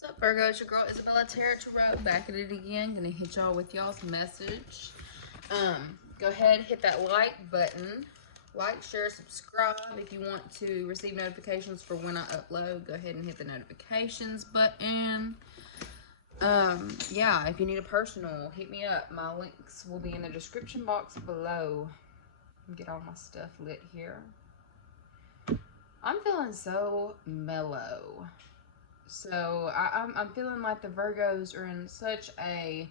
What's up, Virgo? It's your girl Isabella Tarot, back at it again. Gonna hit y'all with y'all's message. Go ahead, hit that like button. Like, share, subscribe. If you want to receive notifications for when I upload, go ahead and hit the notifications button. Yeah, if you need a personal, hit me up. My links will be in the description box below. Get all my stuff lit here. I'm feeling so mellow. So I'm feeling like the Virgos are in such a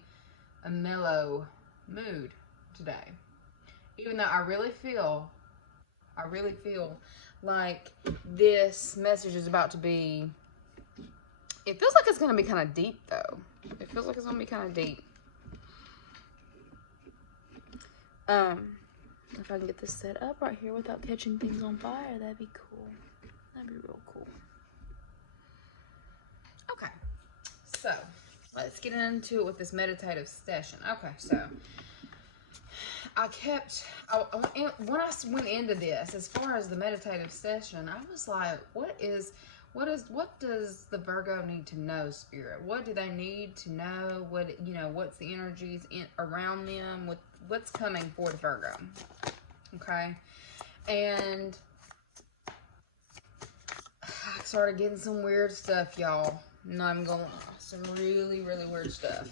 mellow mood today. Even though I really feel like this message is about to be, it feels like it's going to be kind of deep though. It feels like it's going to be kind of deep. If I can get this set up right here without catching things on fire, that'd be cool. That'd be real cool. Okay, so let's get into it with this meditative session. Okay, so when I went into this, as far as the meditative session, I was like, what does the Virgo need to know, Spirit? What do they need to know? What's the energies around them? What's coming for the Virgo? Okay, and I started getting some weird stuff, y'all. No, I'm going some really, really weird stuff,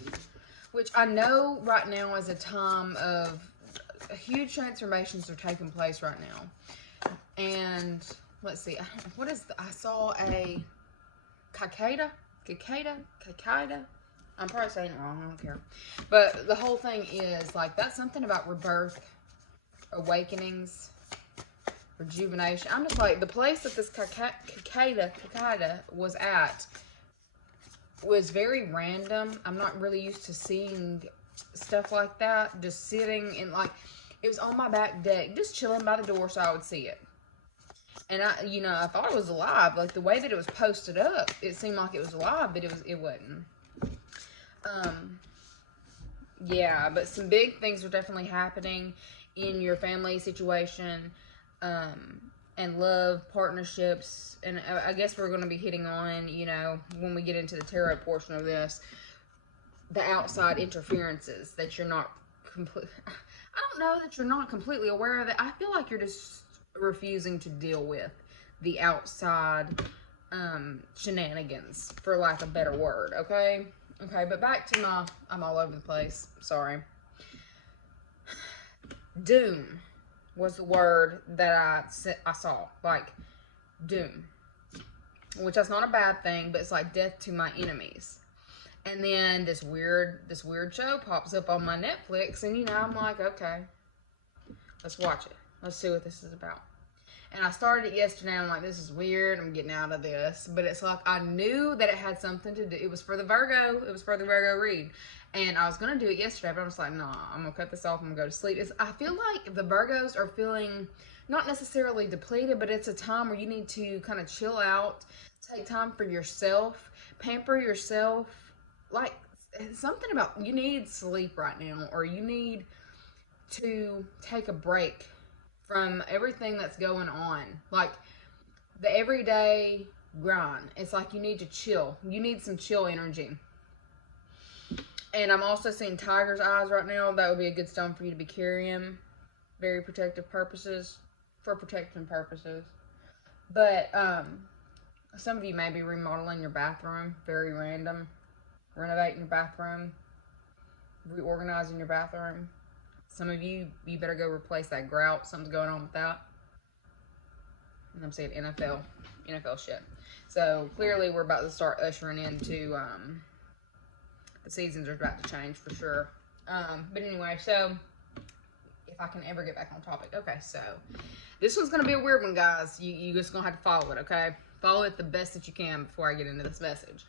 which I know right now is a time of huge transformations are taking place right now. And let's see, I saw a cicada. I'm probably saying it wrong, I don't care. But the whole thing is like, that's something about rebirth, awakenings, rejuvenation. I'm just like, the place that this cicada was at was very random. I'm not really used to seeing stuff like that. Just sitting in, like, it was on my back deck, just chilling by the door so I would see it. And I thought it was alive. Like, the way that it was posted up, it seemed like it was alive, but it wasn't. Yeah, but some big things are definitely happening in your family situation, and love, partnerships, and I guess we're going to be hitting on, when we get into the tarot portion of this, the outside interferences that you're not I don't know that you're not completely aware of it. I feel like you're just refusing to deal with the outside shenanigans, for lack of a better word, okay? Okay, but back to I'm all over the place, sorry. Doom was the word that I saw, like doom, which that's not a bad thing, but it's like death to my enemies. And then this weird show pops up on my Netflix, and I'm like, okay, let's watch it. Let's see what this is about. And I started it yesterday. I'm like, this is weird. I'm getting out of this. But it's like, I knew that it had something to do. It was for the Virgo. It was for the Virgo read. And I was going to do it yesterday, but I was like, nah, I'm going to cut this off. I'm going to go to sleep. I feel like the Virgos are feeling not necessarily depleted, but it's a time where you need to kind of chill out, take time for yourself, pamper yourself. Like, something about, you need sleep right now, or you need to take a break from everything that's going on. Like, the everyday grind. It's like you need to chill. You need some chill energy. And I'm also seeing tiger's eyes right now. That would be a good stone for you to be carrying. Very protective purposes. For protection purposes. But, some of you may be remodeling your bathroom. Very random. Renovating your bathroom. Reorganizing your bathroom. Some of you better go replace that grout. Something's going on with that. And I'm saying NFL shit. So clearly we're about to start ushering into the seasons are about to change for sure. But anyway, so if I can ever get back on topic. Okay, so this one's gonna be a weird one, guys. You just gonna have to follow it, okay? Follow it the best that you can before I get into this message.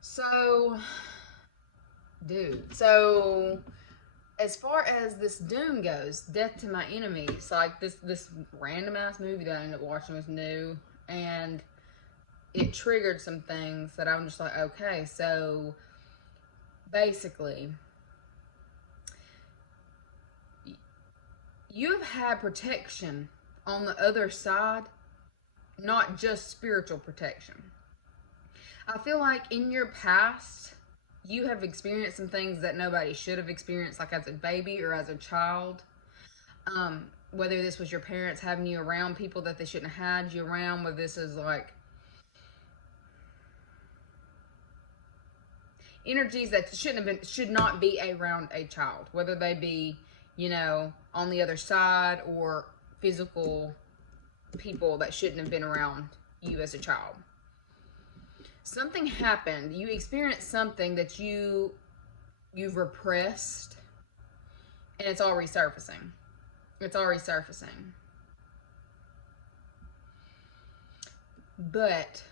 So, as far as this doom goes, death to my enemies, like this random ass movie that I ended up watching was new, and it triggered some things that I'm just like, okay, so basically, you've had protection on the other side, not just spiritual protection. I feel like in your past, you have experienced some things that nobody should have experienced, like as a baby or as a child. Whether this was your parents having you around people that they shouldn't have had you around, whether this is like energies that should not be around a child, whether they be, on the other side, or physical people that shouldn't have been around you as a child. Something happened. You experienced something that you've repressed, and it's all resurfacing. It's all resurfacing. But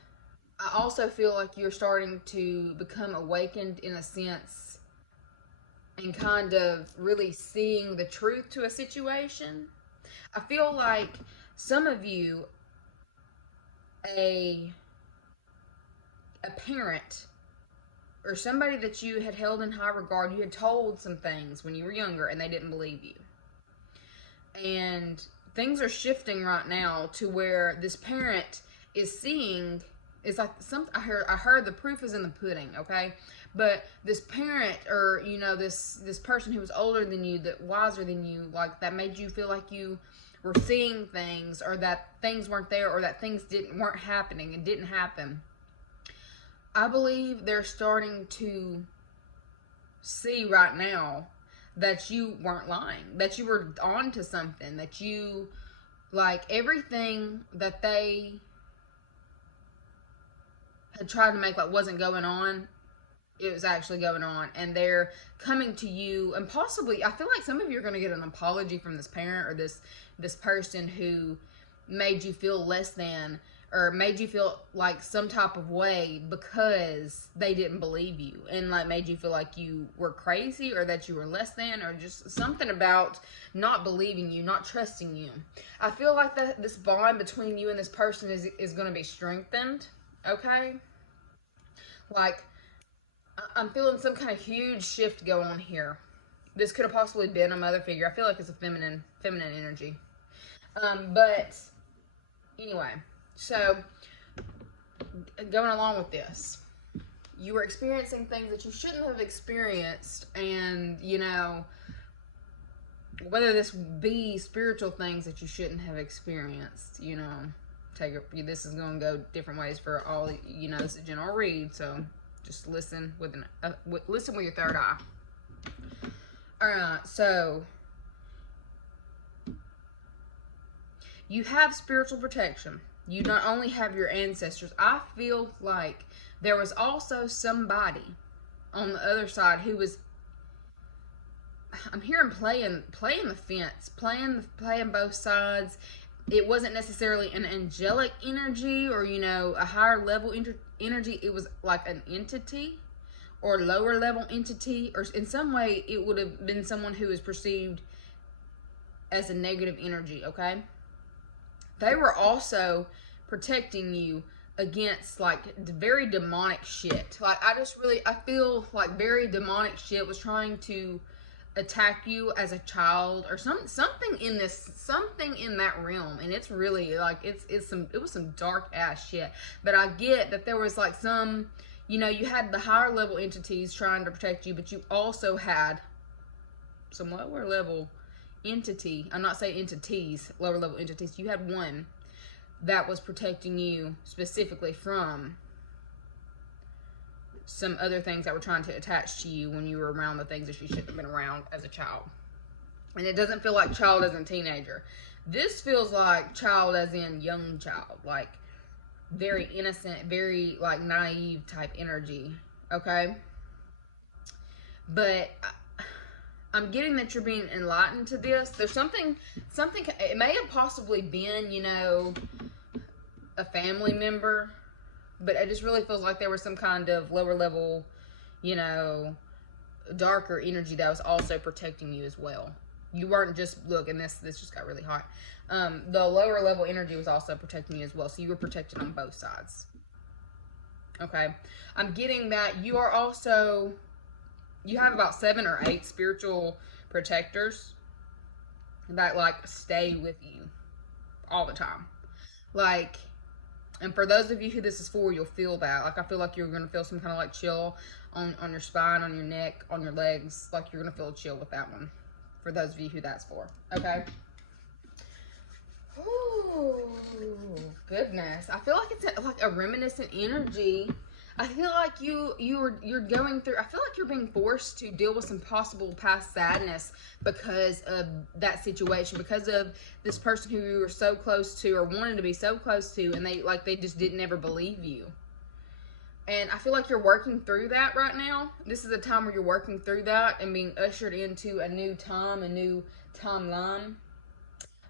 I also feel like you're starting to become awakened in a sense, and kind of really seeing the truth to a situation. I feel like some of you, a parent or somebody that you had held in high regard, you had told some things when you were younger and they didn't believe you. And things are shifting right now to where this parent is seeing, it's like I heard the proof is in the pudding, okay? But this parent, or this person who was older than you, that wiser than you, like that made you feel like you were seeing things, or that things weren't there, or that things weren't happening and didn't happen. I believe they're starting to see right now that you weren't lying, that you were on to something, that you, like, everything that they had tried to make like wasn't going on, it was actually going on. And they're coming to you, and possibly, I feel like some of you are going to get an apology from this parent or this person who made you feel less than, or made you feel like some type of way because they didn't believe you, and like made you feel like you were crazy, or that you were less than, or just something about not believing you, not trusting you. I feel like that this bond between you and this person is going to be strengthened, okay? Like, I'm feeling some kind of huge shift go on here. This could have possibly been a mother figure. I feel like it's a feminine energy. But anyway, so going along with this, you were experiencing things that you shouldn't have experienced, and whether this be spiritual things that you shouldn't have experienced, this is going to go different ways for all, it's a general read, so just listen with your third eye. All right, so you have spiritual protection. You not only have your ancestors. I feel like there was also somebody on the other side who was, I'm hearing playing the fence, playing both sides. It wasn't necessarily an angelic energy, or a higher level energy. It was like an entity, or lower level entity, or in some way it would have been someone who is perceived as a negative energy, okay? They were also protecting you against like very demonic shit. Like I feel like very demonic shit was trying to attack you as a child, or something in that realm. And it's really like it was some dark ass shit. But I get that there was like some, you had the higher level entities trying to protect you, but you also had some lower level entity. I'm not saying entities, lower level entities. You had one that was protecting you specifically from some other things that were trying to attach to you when you were around the things that you shouldn't have been around as a child. And it doesn't feel like child as in teenager. This feels like child as in young child, like very innocent, very like naive type energy, okay? But I'm getting that you're being enlightened to this. There's something, it may have possibly been, a family member, but it just really feels like there was some kind of lower level, darker energy that was also protecting you as well. You weren't just, look, and this just got really hot. The lower level energy was also protecting you as well. So you were protected on both sides. Okay. I'm getting that you are also, you have about 7 or 8 spiritual protectors that like stay with you all the time. Like, And for those of you who this is for, you'll feel that. Like, I feel like you're going to feel some kind of like chill on your spine, on your neck, on your legs. Like, you're going to feel a chill with that one. For those of you who that's for. Okay? Ooh, goodness. I feel like it's like a reminiscent energy. I feel like you're going through, I feel like you're being forced to deal with some possible past sadness because of that situation, because of this person who you were so close to or wanted to be so close to, and they just didn't ever believe you. And I feel like you're working through that right now. This is a time where you're working through that and being ushered into a new time, a new timeline.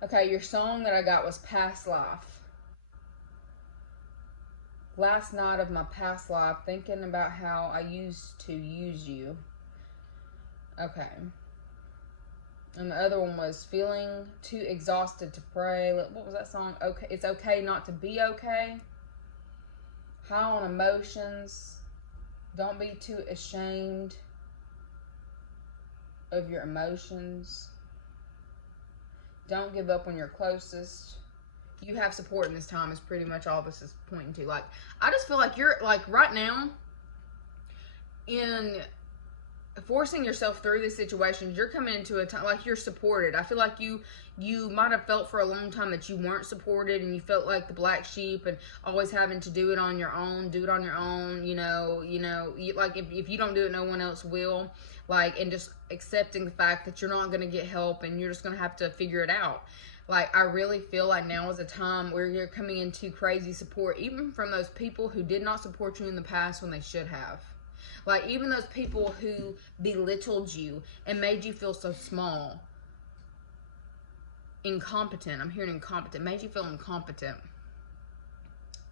Okay, your song that I got was Past Life. Last night of my past life, thinking about how I used to use you. Okay. And the other one was feeling too exhausted to pray. What was that song? Okay, it's okay not to be okay. High on emotions. Don't be too ashamed of your emotions. Don't give up on your closest. You have support in this time is pretty much all this is pointing to. Like, I just feel like you're, like, right now, in forcing yourself through these situations, you're coming into a time, like, you're supported. I feel like you might have felt for a long time that you weren't supported, and you felt like the black sheep and always having to do it on your own, like, if you don't do it, no one else will. Like, and just accepting the fact that you're not going to get help and you're just going to have to figure it out. Like, I really feel like now is a time where you're coming into crazy support, even from those people who did not support you in the past when they should have. Like, even those people who belittled you and made you feel so small. Incompetent. I'm hearing incompetent. Made you feel incompetent.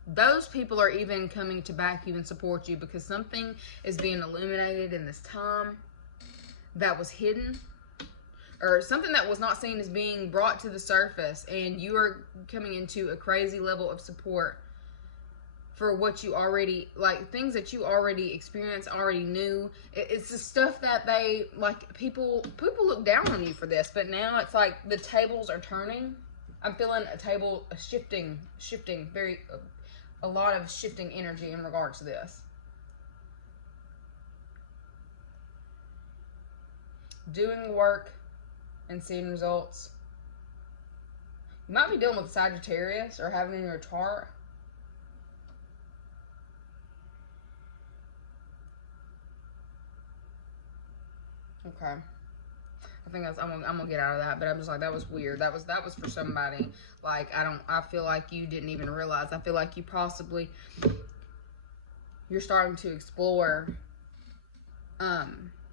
Those people are even coming to back you and support you because something is being illuminated in this time that was hidden. Or something that was not seen as being brought to the surface, and you are coming into a crazy level of support for what you already, like, things that you already experienced, already knew. It's the stuff that they, like, people look down on you for this, but now it's like the tables are turning. I'm feeling a shifting, a lot of shifting energy in regards to this. Doing work and seeing results. You might be dealing with Sagittarius or having in your chart. Okay. I think that's, I'm gonna get out of that, but I'm just like, that was weird. That was for somebody. Like, I feel like you didn't even realize. I feel like you're starting to explore,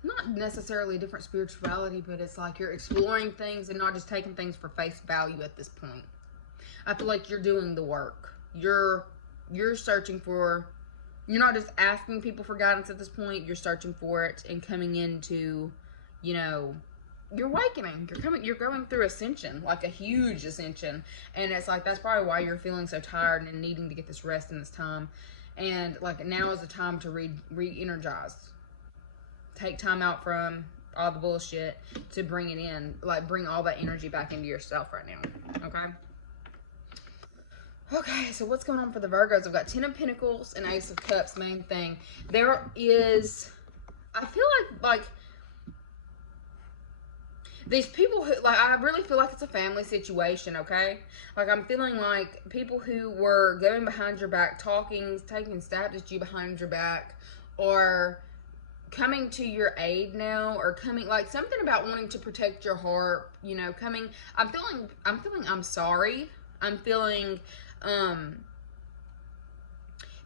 not necessarily different spirituality, but it's like you're exploring things and not just taking things for face value at this point. I feel like you're doing the work. You're searching for, you're not just asking people for guidance at this point. You're searching for it and coming into, you're awakening. You're going through ascension, like a huge ascension. And it's like, that's probably why you're feeling so tired and needing to get this rest in this time. And like, now is the time to re-energize. Take time out from all the bullshit to bring it in. Like, bring all that energy back into yourself right now. Okay? Okay, so what's going on for the Virgos? I've got 10 of Pentacles and Ace of Cups, main thing. There is, I feel like these people who, like, I really feel like it's a family situation, okay? Like, I'm feeling like people who were going behind your back, talking, taking stabs at you behind your back, or coming to your aid now, or coming, like, something about wanting to protect your heart, coming, I'm feeling I'm sorry. I'm feeling,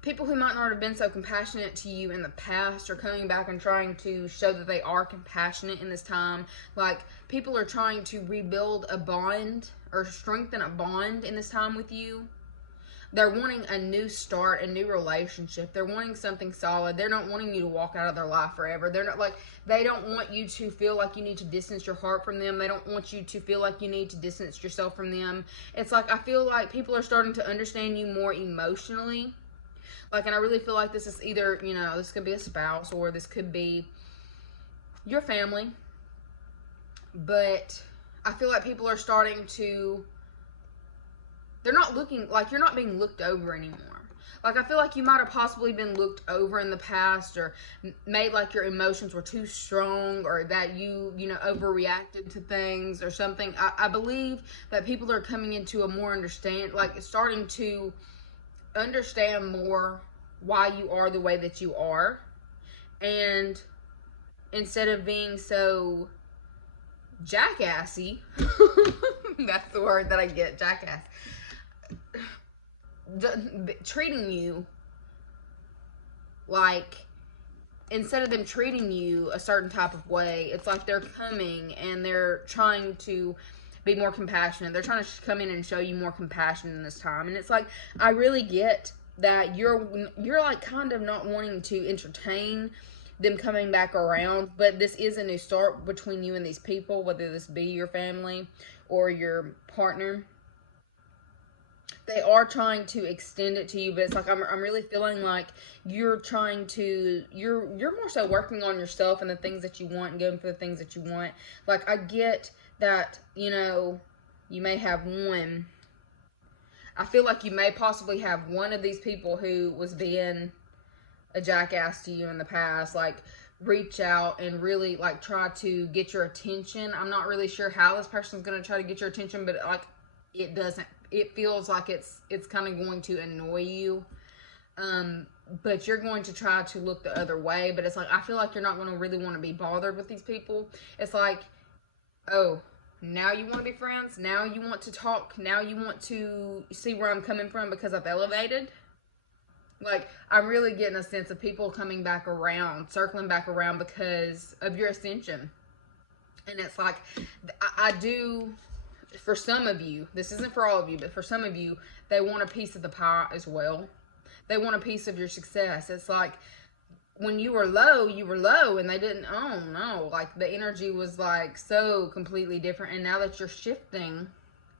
people who might not have been so compassionate to you in the past are coming back and trying to show that they are compassionate in this time. Like, people are trying to rebuild a bond or strengthen a bond in this time with you. They're wanting a new start, a new relationship. They're wanting something solid. They're not wanting you to walk out of their life forever. They're not like, they don't want you to feel like you need to distance your heart from them. They don't want you to feel like you need to distance yourself from them. It's like, I feel like people are starting to understand you more emotionally. Like, and I really feel like this is either, this could be a spouse or this could be your family. But I feel like people are starting to they're not looking, like, you're not being looked over anymore. Like, I feel like you might have possibly been looked over in the past, or made like your emotions were too strong, or that you know, overreacted to things or something. I believe that people are coming into a more starting to understand more why you are the way that you are. And instead of being so jackassy, that's the word that I get, jackass, treating you like, instead of them treating you a certain type of way, it's like they're coming and they're trying to be more compassionate. They're trying to come in and show you more compassion in this time. And it's like, I really get that you're like kind of not wanting to entertain them coming back around, but this is a new start between you and these people, whether this be your family or your partner. They are trying to extend it to you, but it's like I'm really feeling like you're trying to, you're more so working on yourself and the things that you want and going for the things that you want. Like, I get that, you know, you may have one. I feel like you may possibly have one of these people who was being a jackass to you in the past, like, reach out and really, like, try to get your attention. I'm not really sure how this person's going to try to get your attention, but, like, it feels like it's kind of going to annoy you. But you're going to try to look the other way. But it's like, I feel like you're not going to really want to be bothered with these people. It's like, oh, now you want to be friends? Now you want to talk? Now you want to see where I'm coming from because I've elevated? Like, I'm really getting a sense of people coming back around, circling back around because of your ascension. And it's like, I do, for some of you, this isn't for all of you, but for some of you, they want a piece of the pie as well. They want a piece of your success. It's like, when you were low, and they didn't, oh no, like, the energy was like so completely different. And now that you're shifting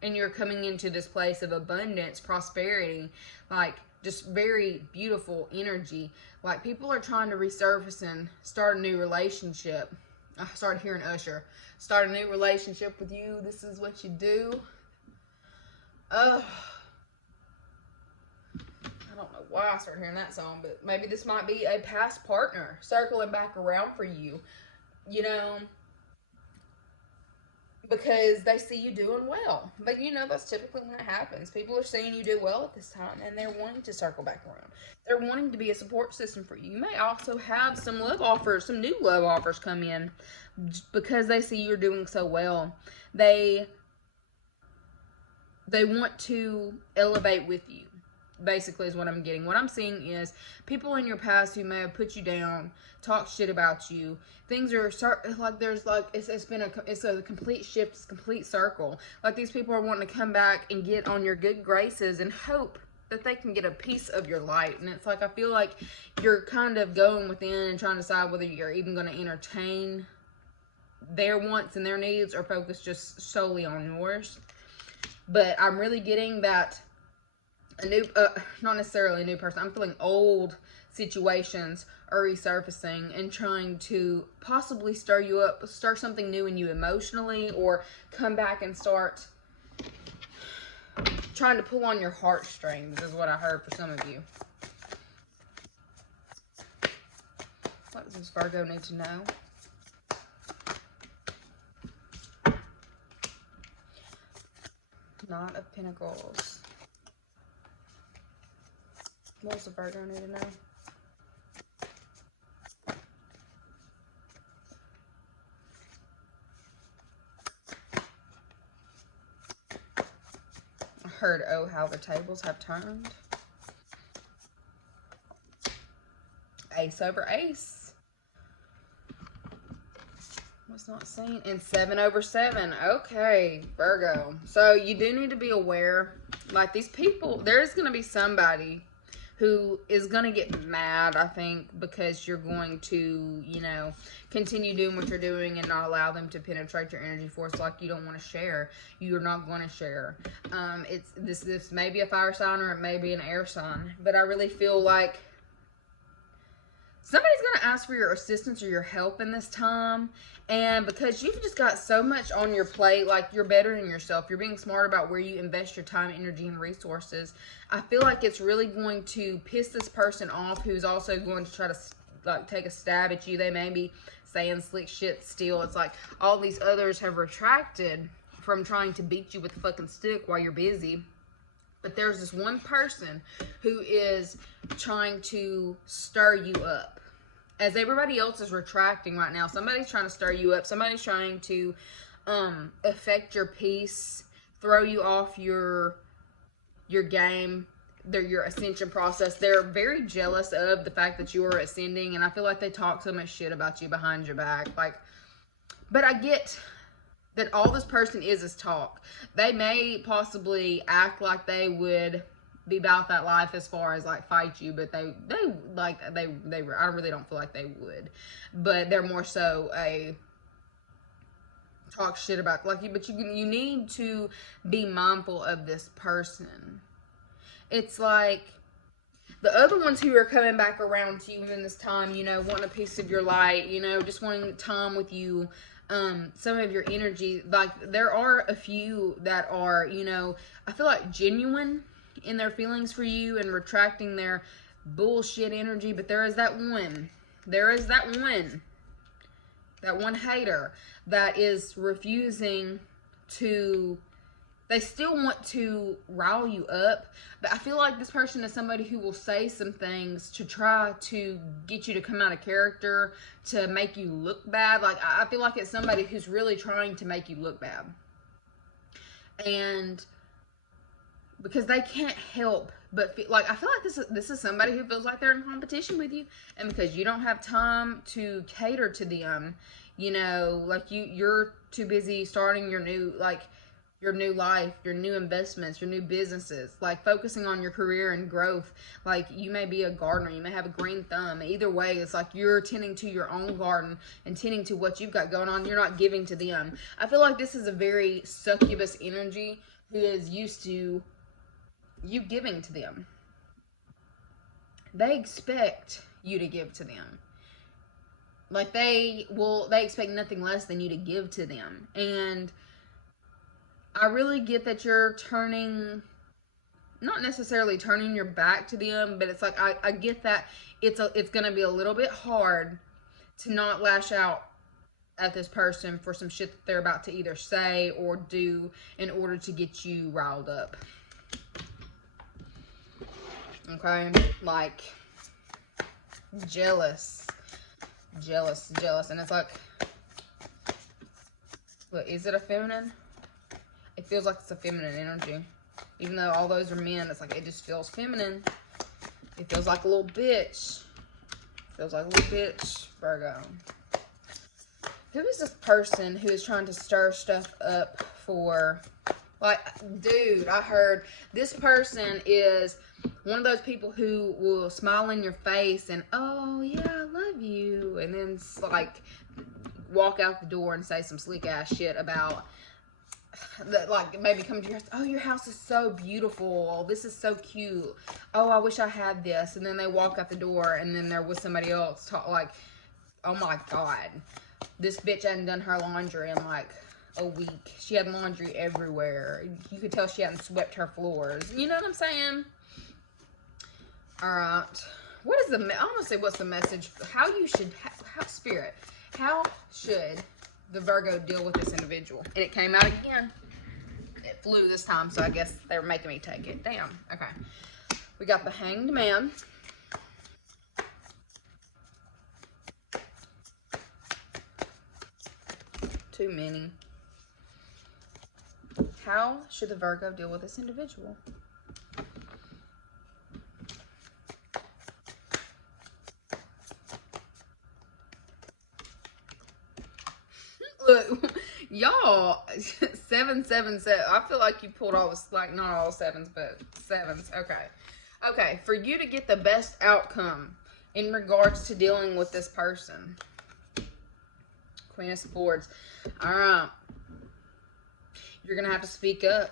and you're coming into this place of abundance, prosperity, like, just very beautiful energy, like, people are trying to resurface and start a new relationship. I started hearing Usher. Start a new relationship with you. This is what you do. I don't know why I started hearing that song, but maybe this might be a past partner circling back around for you, you know, because they see you doing well. But, you know, that's typically when it happens. People are seeing you do well at this time, and they're wanting to circle back around. They're wanting to be a support system for you. You may also have some love offers, some new love offers come in because they see you're doing so well. They want to elevate with you, basically, is what I'm getting. What I'm seeing is people in your past who may have put you down, talk shit about you. Things are like, there's like, it's a complete shift, it's a complete circle. Like, these people are wanting to come back and get on your good graces and hope that they can get a piece of your light. And it's like, I feel like you're kind of going within and trying to decide whether you're even going to entertain their wants and their needs or focus just solely on yours. But I'm really getting that a new, not necessarily a new person, I'm feeling old situations are resurfacing and trying to possibly stir you up, stir something new in you emotionally, or come back and start trying to pull on your heartstrings, is what I heard for some of you. What does this Virgo need to know? Knight of Pentacles. What does the Virgo need to know? I heard, oh, how the tables have turned. Ace over ace. Was not seen. And 7 over 7. Okay, Virgo. So you do need to be aware, like, these people, there's going to be somebody who is going to get mad, I think, because you're going to, you know, continue doing what you're doing and not allow them to penetrate your energy force like you don't want to share. You're not going to share. This may be a fire sign or it may be an air sign, but I really feel like somebody's going to ask for your assistance or your help in this time. And because you've just got so much on your plate, like you're bettering yourself, you're being smart about where you invest your time, energy, and resources. I feel like it's really going to piss this person off, who's also going to try to like take a stab at you. They may be saying slick shit still. It's like all these others have retracted from trying to beat you with a fucking stick while you're busy. But there's this one person who is trying to stir you up. As everybody else is retracting right now, somebody's trying to stir you up. Somebody's trying to affect your peace, throw you off your game, your ascension process. They're very jealous of the fact that you are ascending, and I feel like they talk so much shit about you behind your back. Like, but I get that all this person is talk. They may possibly act like they would be about that life as far as like fight you, but I really don't feel like they would. But they're more so a talk shit about like you. But you need to be mindful of this person. It's like the other ones who are coming back around to you in this time, you know, wanting a piece of your light, you know, just wanting time with you. Some of your energy, like there are a few that are, you know, I feel like genuine in their feelings for you and retracting their bullshit energy. But there is that one hater that is refusing to, they still want to rile you up. But I feel like this person is somebody who will say some things to try to get you to come out of character, to make you look bad. Like, I feel like it's somebody who's really trying to make you look bad. And because they can't help but feel, like, I feel like this is somebody who feels like they're in competition with you. And because you don't have time to cater to them, you know, like you're too busy starting your new life, your new investments, your new businesses, like focusing on your career and growth. Like you may be a gardener, you may have a green thumb. Either way, it's like you're tending to your own garden and tending to what you've got going on. You're not giving to them. I feel like this is a very succubus energy who is used to you giving to them. They expect you to give to them. Like they expect nothing less than you to give to them. And I really get that you're not necessarily turning your back to them, but it's like, I get that it's going to be a little bit hard to not lash out at this person for some shit that they're about to either say or do in order to get you riled up. Okay? Like, jealous. And it's like, look, is it a feminine? It feels like it's a feminine energy. Even though all those are men, it's like it just feels feminine. It feels like a little bitch. Virgo. Who is this person who is trying to stir stuff up for, like, dude, I heard this person is one of those people who will smile in your face and, oh, yeah, I love you. And then, like, walk out the door and say some slick ass shit about, that, like, maybe come to your house, oh, your house is so beautiful, oh, this is so cute, oh, I wish I had this. And then they walk out the door and then they're with somebody else, like, oh my god, this bitch hadn't done her laundry in like a week. She had laundry everywhere. You could tell she hadn't swept her floors. You know what I'm saying? Alright, what is I want to say, what's the message? How should the Virgo deal with this individual? And it came out again. It flew this time, so I guess they were making me take it. Damn. Okay. We got the Hanged Man. Too many. How should the Virgo deal with this individual? Look, y'all, 777. I feel like you pulled all this, like, not all sevens, but sevens. Okay. Okay, for you to get the best outcome in regards to dealing with this person. Queen of Swords. Alright. You're going to have to speak up.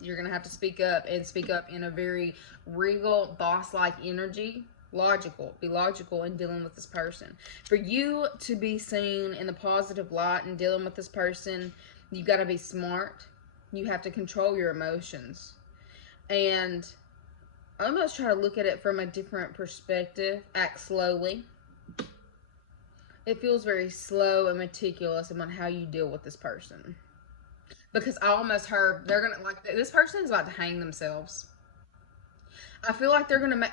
You're going to have to speak up, and speak up in a very regal, boss-like energy logical. Be logical in dealing with this person. For you to be seen in the positive light and dealing with this person, you got to be smart. You have to control your emotions. And almost try to look at it from a different perspective. Act slowly. It feels very slow and meticulous about how you deal with this person. Because I almost heard they're gonna, like, this person is about to hang themselves. I feel like they're gonna make.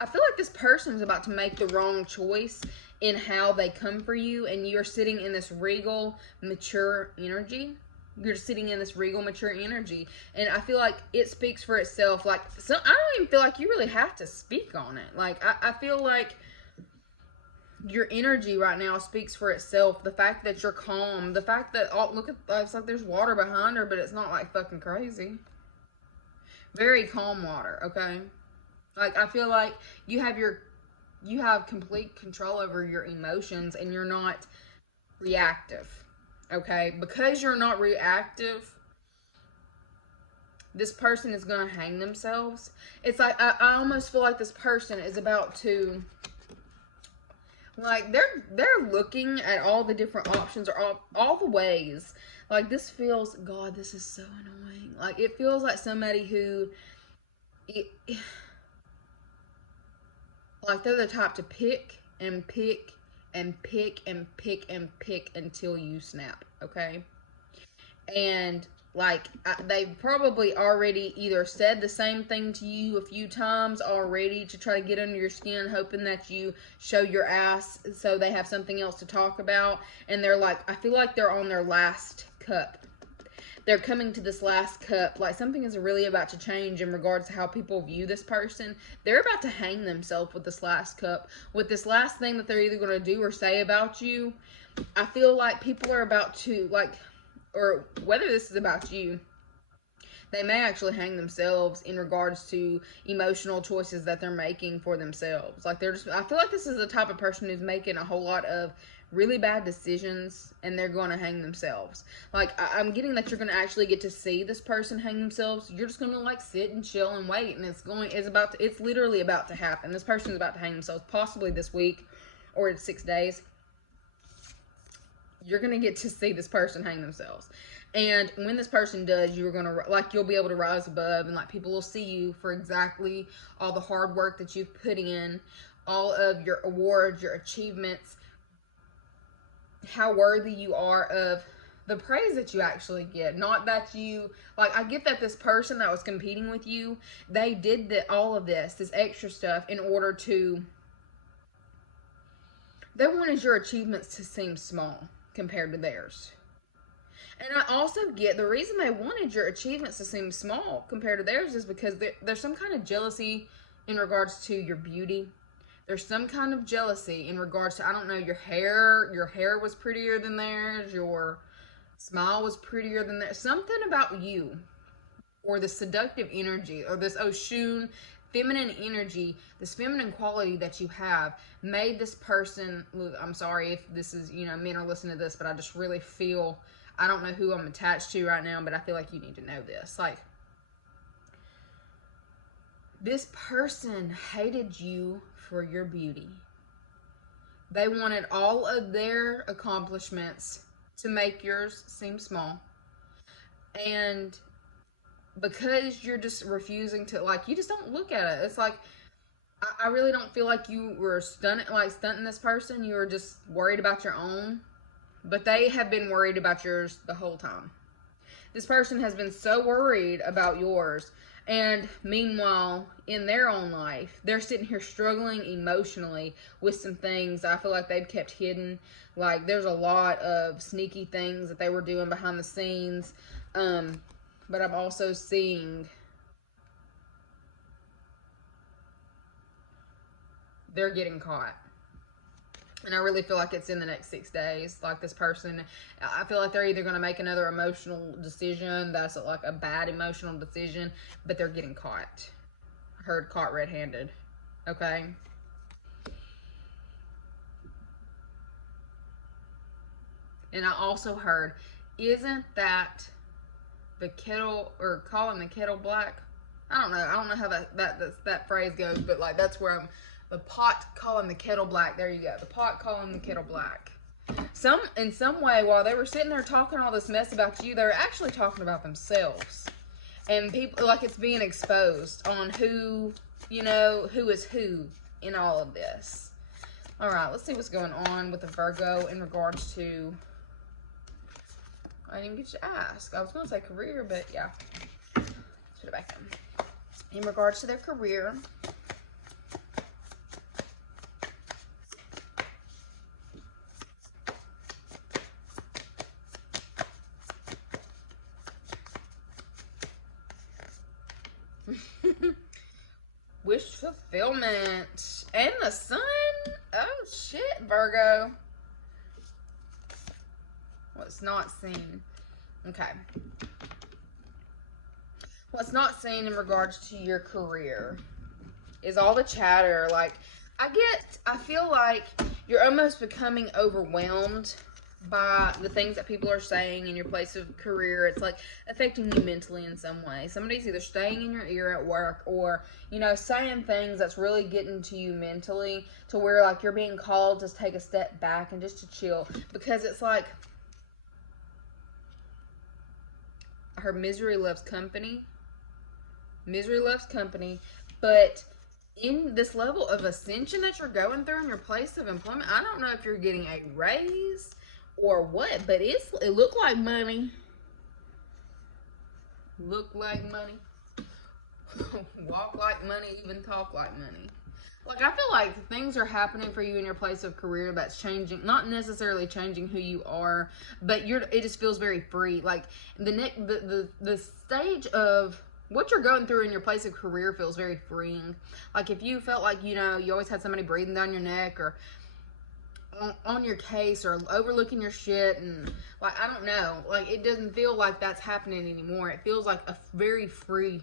I feel like this person is about to make the wrong choice in how they come for you, and you're sitting in this regal, mature energy. You're sitting in this regal, mature energy, and I feel like it speaks for itself. Like, so I don't even feel like you really have to speak on it. Like, I feel like your energy right now speaks for itself. The fact that you're calm, the fact that, oh, look at, it's like there's water behind her, but it's not like fucking crazy. Very calm water, okay? Like, I feel like you have complete control over your emotions, and you're not reactive, okay? Because you're not reactive, this person is gonna hang themselves. It's like, I almost feel like this person is about to, like, they're looking at all the different options, or all the ways. Like, this feels, God, this is so annoying. Like, it feels like somebody who, like, they're the type to pick and pick and pick and pick and pick until you snap, okay? And, like, they've probably already either said the same thing to you a few times already to try to get under your skin, hoping that you show your ass so they have something else to talk about. And they're like, I feel like they're on their last cup. They're coming to this last cup. Like, something is really about to change in regards to how people view this person. They're about to hang themselves with this last cup. With this last thing that they're either going to do or say about you. I feel like people are about to, like, or whether this is about you, they may actually hang themselves in regards to emotional choices that they're making for themselves. Like, they're just, I feel like this is the type of person who's making a whole lot of really bad decisions, and they're going to hang themselves. Like, I'm getting that you're going to actually get to see this person hang themselves. You're just going to, like, sit and chill and wait, and it's literally about to happen. This person is about to hang themselves, possibly this week, or in 6 days. You're going to get to see this person hang themselves. And when this person does, you're going to, like, you'll be able to rise above, and, like, people will see you for exactly all the hard work that you've put in, all of your awards, your achievements, how worthy you are of the praise that you actually get. Not that you, like, I get that this person that was competing with you, they did all of this extra stuff in order to, they wanted your achievements to seem small compared to theirs. And I also get the reason they wanted your achievements to seem small compared to theirs is because there's some kind of jealousy in regards to your beauty. There's some kind of jealousy in regards to, I don't know, your hair was prettier than theirs, your smile was prettier than theirs. Something about you, or the seductive energy, or this Oshun feminine energy, this feminine quality that you have, made this person, look, I'm sorry if this is, men are listening to this, but I just really feel, I don't know who I'm attached to right now, but I feel like you need to know this. Like, this person hated you for your beauty. They wanted all of their accomplishments to make yours seem small. And because you're just refusing to, like, you just don't look at it. It's like, I really don't feel like you were stunting this person. You were just worried about your own. But they have been worried about yours the whole time. This person has been so worried about yours. And meanwhile, in their own life, they're sitting here struggling emotionally with some things I feel like they've kept hidden. Like, there's a lot of sneaky things that they were doing behind the scenes. But I'm also seeing they're getting caught. And I really feel like it's in the next 6 days. Like, this person, I feel like they're either going to make another emotional decision that's like a bad emotional decision, but they're getting caught. I heard caught red-handed. Okay? And I also heard, isn't that the kettle, or calling the kettle black? I don't know how that phrase goes, but, like, that's where I'm, The pot calling the kettle black. There you go. The pot calling the kettle black. In some way, while they were sitting there talking all this mess about you, they were actually talking about themselves. And people, like, it's being exposed on who, you know, who is who in all of this. All right, let's see what's going on with the Virgo in regards to, I didn't even get to ask. I was going to say career, but yeah. Put it back in. In regards to their career, wish fulfillment and the sun. Oh shit, Virgo. What's not seen? Okay. What's not seen in regards to your career is all the chatter. Like, I feel like you're almost becoming overwhelmed by the things that people are saying in your place of career. It's like affecting you mentally in some way. Somebody's either staying in your ear at work or, you know, saying things that's really getting to you mentally to where, like, you're being called to take a step back and just to chill. Because it's like, I heard misery loves company. Misery loves company. But in this level of ascension that you're going through in your place of employment, I don't know if you're getting a raise or what, but it looked like money. Look like money. Walk like money, even talk like money. Like, I feel like things are happening for you in your place of career that's changing, not necessarily changing who you are, but it just feels very free. Like, the stage of what you're going through in your place of career feels very freeing. Like, if you felt like, you know, you always had somebody breathing down your neck or on your case or overlooking your shit, and, like, I don't know, like, it doesn't feel like that's happening anymore. It feels like a very freeing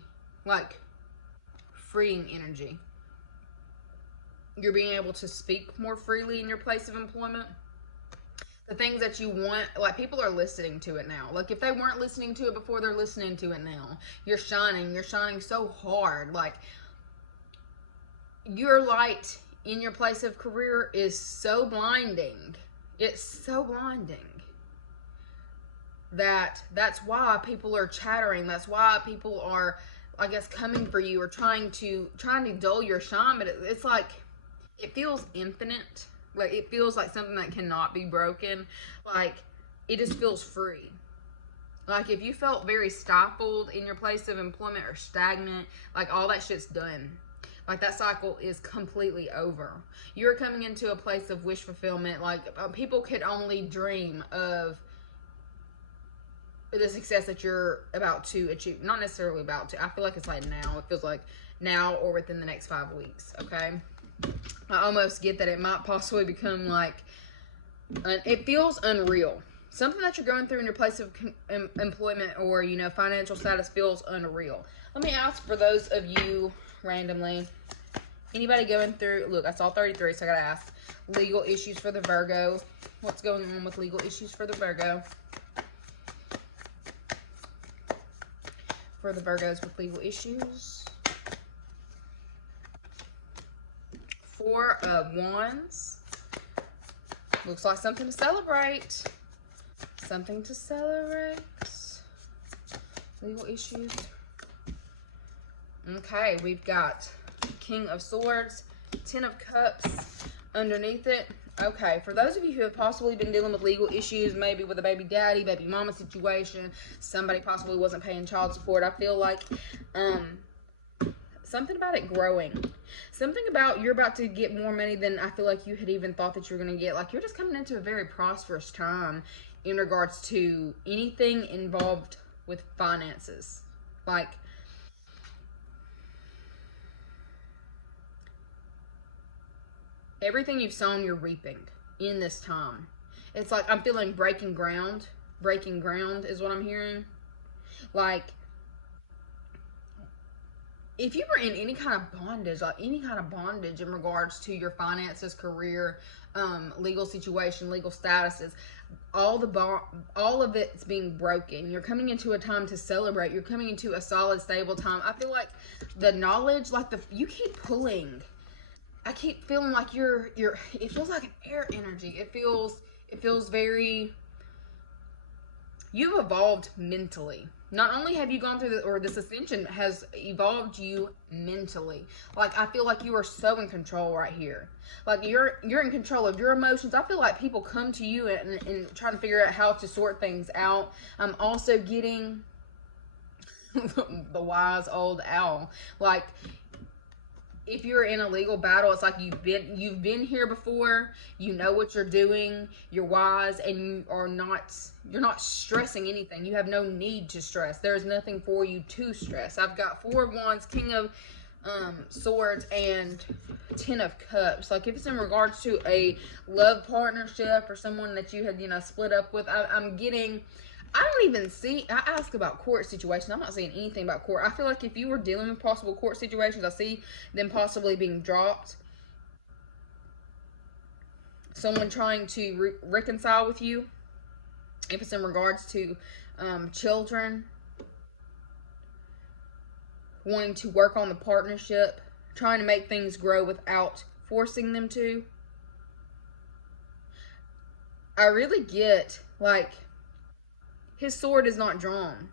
energy. You're being able to speak more freely in your place of employment. The things that you want, like, people are listening to it now. Like, if they weren't listening to it before, they're listening to it now. You're shining so hard. Like, your light in your place of career is so blinding. It's so blinding that's why people are chattering. That's why people are, I guess, coming for you or trying to dull your shine. But it's like, it feels infinite. Like, it feels like something that cannot be broken. Like, it just feels free. Like, if you felt very stifled in your place of employment or stagnant, like, all that shit's done. Like, that cycle is completely over. You're coming into a place of wish fulfillment. Like, people could only dream of the success that you're about to achieve. Not necessarily about to. I feel like it's like now. It feels like now or within the next 5 weeks, okay? I almost get that it might possibly become like, it feels unreal. Something that you're going through in your place of employment or, you know, financial status feels unreal. Let me ask for those of you randomly, anybody going through, look, I saw 33, so I gotta ask, legal issues for the Virgo. What's going on with legal issues for the Virgo? For the Virgos with legal issues. 4 of Wands. Looks like something to celebrate. Something to celebrate. Legal issues. Okay, we've got King of Swords, 10 of Cups underneath it. Okay, for those of you who have possibly been dealing with legal issues, maybe with a baby daddy, baby mama situation, somebody possibly wasn't paying child support, I feel like something about it growing. Something about you're about to get more money than I feel like you had even thought that you were going to get. Like, you're just coming into a very prosperous time in regards to anything involved with finances. Like, everything you've sown, you're reaping in this time. It's like I'm feeling breaking ground. Breaking ground is what I'm hearing. Like, if you were in any kind of bondage, like any kind of bondage in regards to your finances, career, legal situation, legal statuses, all of it's being broken. You're coming into a time to celebrate. You're coming into a solid, stable time. I feel like the knowledge, like you keep pulling I keep feeling like it feels like an air energy. It feels very, you've evolved mentally. Not only have you gone through this ascension has evolved you mentally. Like, I feel like you are so in control right here. Like, you're in control of your emotions. I feel like people come to you and trying to figure out how to sort things out. I'm also getting the wise old owl. Like, if you're in a legal battle, it's like you've been here before. You know what you're doing. You're wise, and you're not stressing anything. You have no need to stress. There's nothing for you to stress. I've got 4 of Wands, King of Swords, and 10 of Cups. Like, if it's in regards to a love partnership or someone that you had, split up with, I'm getting, I don't even see, I ask about court situations. I'm not saying anything about court. I feel like if you were dealing with possible court situations, I see them possibly being dropped. Someone trying to reconcile with you. If it's in regards to children, wanting to work on the partnership, trying to make things grow without forcing them to. I really get, like, his sword is not drawn.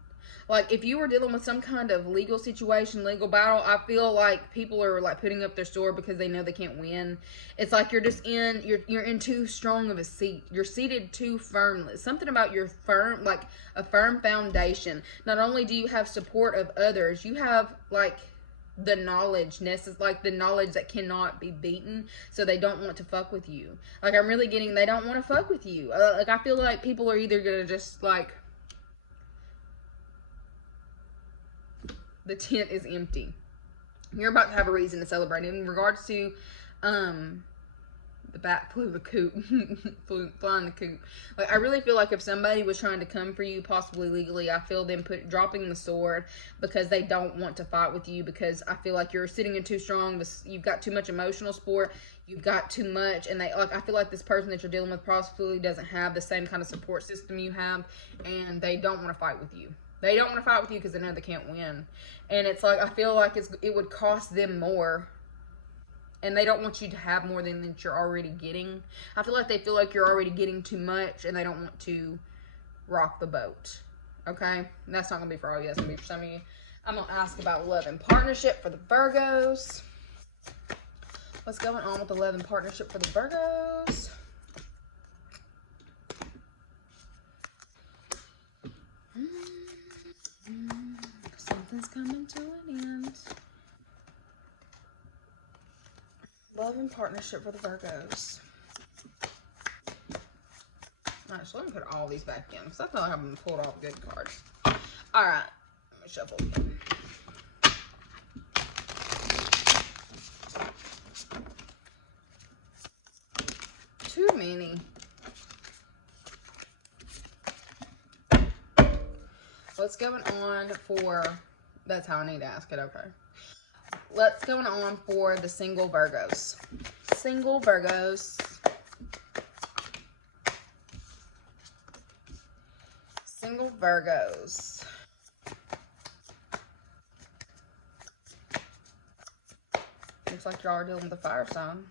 Like, if you were dealing with some kind of legal situation, legal battle, I feel like people are, like, putting up their sword because they know they can't win. It's like you're just you're in too strong of a seat. You're seated too firmly. Something about your firm, like, a firm foundation. Not only do you have support of others, you have, like, the knowledge, like the knowledge that cannot be beaten, so they don't want to fuck with you. Like, I'm really getting, they don't want to fuck with you. Like, I feel like people are either gonna just, like, the tent is empty. You're about to have a reason to celebrate. In regards to the bat flew the coop, flying the coop. Like, I really feel like if somebody was trying to come for you, possibly legally, I feel them dropping the sword because they don't want to fight with you, because I feel like you're sitting in too strong. You've got too much emotional support. You've got too much, and I feel like this person that you're dealing with possibly doesn't have the same kind of support system you have, and they don't want to fight with you. They don't want to fight with you because they know they can't win. And it's like, I feel like it would cost them more. And they don't want you to have more than that you're already getting. I feel like they feel like you're already getting too much, and they don't want to rock the boat. Okay? And that's not going to be for all of you. That's going to be for some of you. I'm going to ask about love and partnership for the Virgos. What's going on with the love and partnership for the Virgos? Something's coming to an end. Love and partnership for the Virgos. Actually, let me put all these back in, because I feel like I haven't pulled all the good cards. Alright, let me shuffle again. Too many. What's going on for, that's how I need to ask it, okay. What's going on for the single Virgos? Single Virgos. Single Virgos. Looks like y'all are dealing with a fire sign.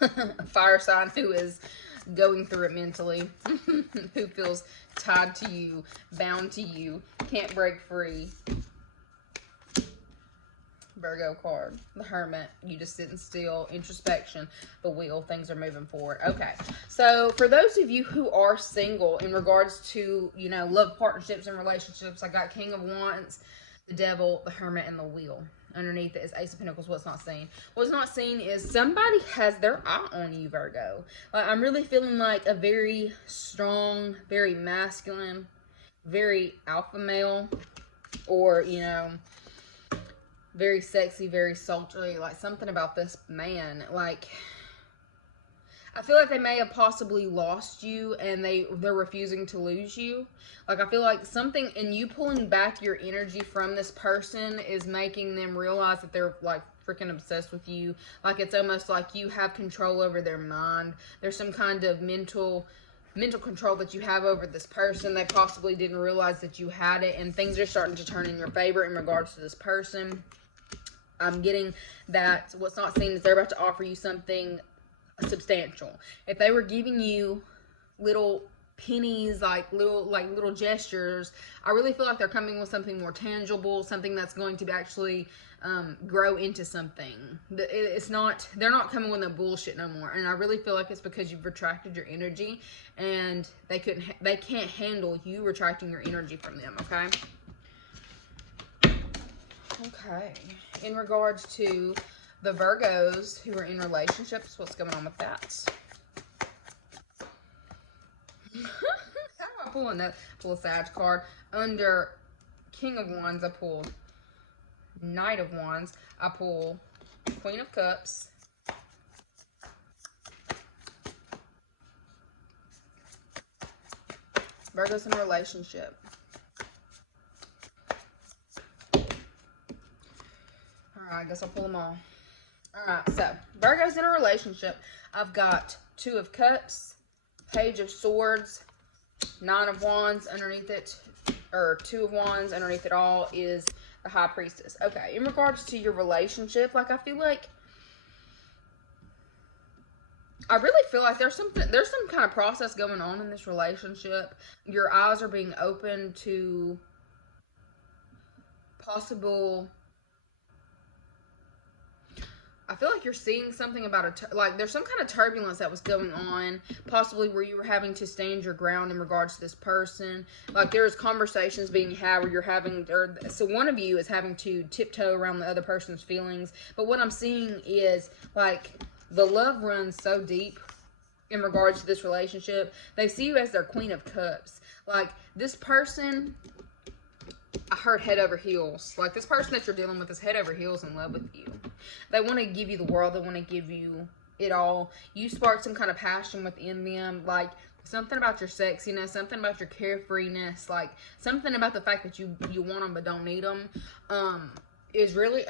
A fire sign who is going through it mentally, who feels tied to you, bound to you, can't break free. Virgo card, the Hermit, you just sitting still, introspection, the Wheel, things are moving forward. Okay, so for those of you who are single in regards to, love partnerships and relationships, I got King of Wands, the Devil, the Hermit, and the Wheel. Underneath it is Ace of Pentacles. What's not seen? What's not seen is somebody has their eye on you, Virgo. I'm really feeling like a very strong, very masculine, very alpha male, or, very sexy, very sultry, like something about this man. Like, I feel like they may have possibly lost you, and they're refusing to lose you. Like, I feel like something in you pulling back your energy from this person is making them realize that they're, like, freaking obsessed with you. Like, it's almost like you have control over their mind. There's some kind of mental control that you have over this person. They possibly didn't realize that you had it, and things are starting to turn in your favor in regards to this person. I'm getting that what's not seen is they're about to offer you something substantial. If they were giving you little pennies, like little gestures, I really feel like they're coming with something more tangible, something that's going to actually grow into something. They're not coming with no bullshit no more. And I really feel like it's because you've retracted your energy, and they can't handle you retracting your energy from them. Okay. In regards to the Virgos who are in relationships, what's going on with that? How do I pull another? Pull a Sag card. Under King of Wands, I pull Knight of Wands. I pull Queen of Cups. Virgo's in a relationship. Alright, I guess I'll pull them all. Alright, so Virgo's in a relationship. I've got Two of Cups, Page of Swords, Nine of Wands underneath it, or Two of Wands underneath it all is the High Priestess. Okay, in regards to your relationship, like I really feel like there's some kind of process going on in this relationship. Your eyes are being opened to possible. I feel like you're seeing something about there's some kind of turbulence that was going on, possibly where you were having to stand your ground in regards to this person. Like there's conversations being had where so one of you is having to tiptoe around the other person's feelings. But what I'm seeing is like the love runs so deep in regards to this relationship. They see you as their Queen of Cups. Like this person, I heard head over heels. Like this person that you're dealing with is head over heels in love with you. They want to give you the world. They want to give you it all. You spark some kind of passion within them. Like something about your sexiness, something about your carefreeness, like something about the fact that you want them but don't need them, is really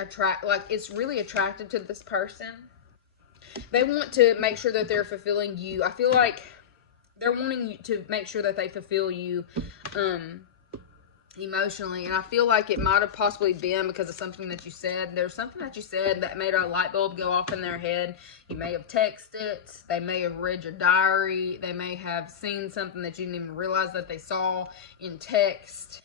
it's really attracted to this person. They want to make sure that they're fulfilling you. I feel like they're wanting you to make sure that they fulfill you, emotionally, and I feel like it might have possibly been because of something that you said. There's something that you said that made a light bulb go off in their head. You may have texted, they may have read your diary, they may have seen something that you didn't even realize that they saw in text.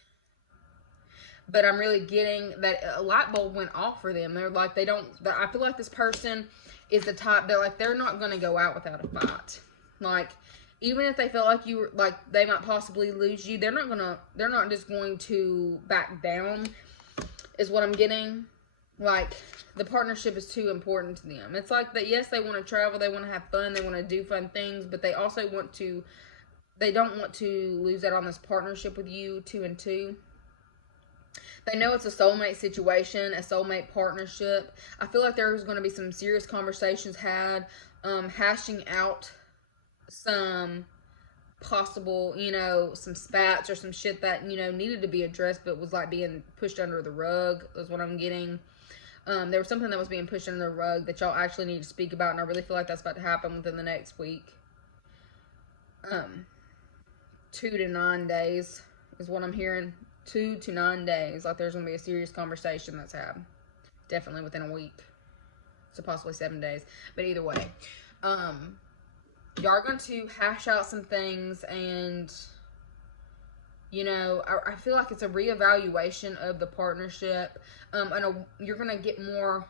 But I'm really getting that a light bulb went off for them. They're like, I feel like this person is the type, they're not going to go out without a fight. Like, even if they feel like they might possibly lose you, they're not just going to back down, is what I'm getting. Like, the partnership is too important to them. It's like that, yes, they want to travel, they want to have fun, they want to do fun things, but they also they don't want to lose out on this partnership with you, 2 and 2. They know it's a soulmate situation, a soulmate partnership. I feel like there's going to be some serious conversations had, hashing out some possible, some spats or some shit that, needed to be addressed but was like being pushed under the rug, is what I'm getting. There was something that was being pushed under the rug that y'all actually need to speak about, and I really feel like that's about to happen within the next week. 2 to 9 days is what I'm hearing. 2 to 9 days. Like there's going to be a serious conversation that's had. Definitely within a week. So possibly 7 days. But either way. Y'all are going to hash out some things, and I feel like it's a reevaluation of the partnership, and you're going to get more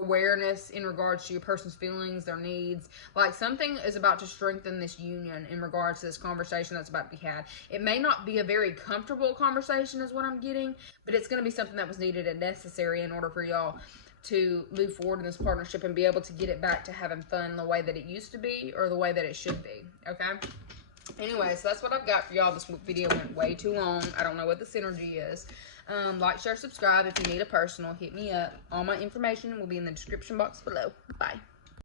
awareness in regards to your person's feelings, their needs. Like something is about to strengthen this union in regards to this conversation that's about to be had. It may not be a very comfortable conversation is what I'm getting, but it's going to be something that was needed and necessary in order for y'all to move forward in this partnership and be able to get it back to having fun the way that it used to be, or the way that it should be. Okay? Anyway, so that's what I've got for y'all. This video went way too long. I don't know what the synergy is. Like, share, subscribe. If you need a personal, hit me up. All my information will be in the description box below. Bye.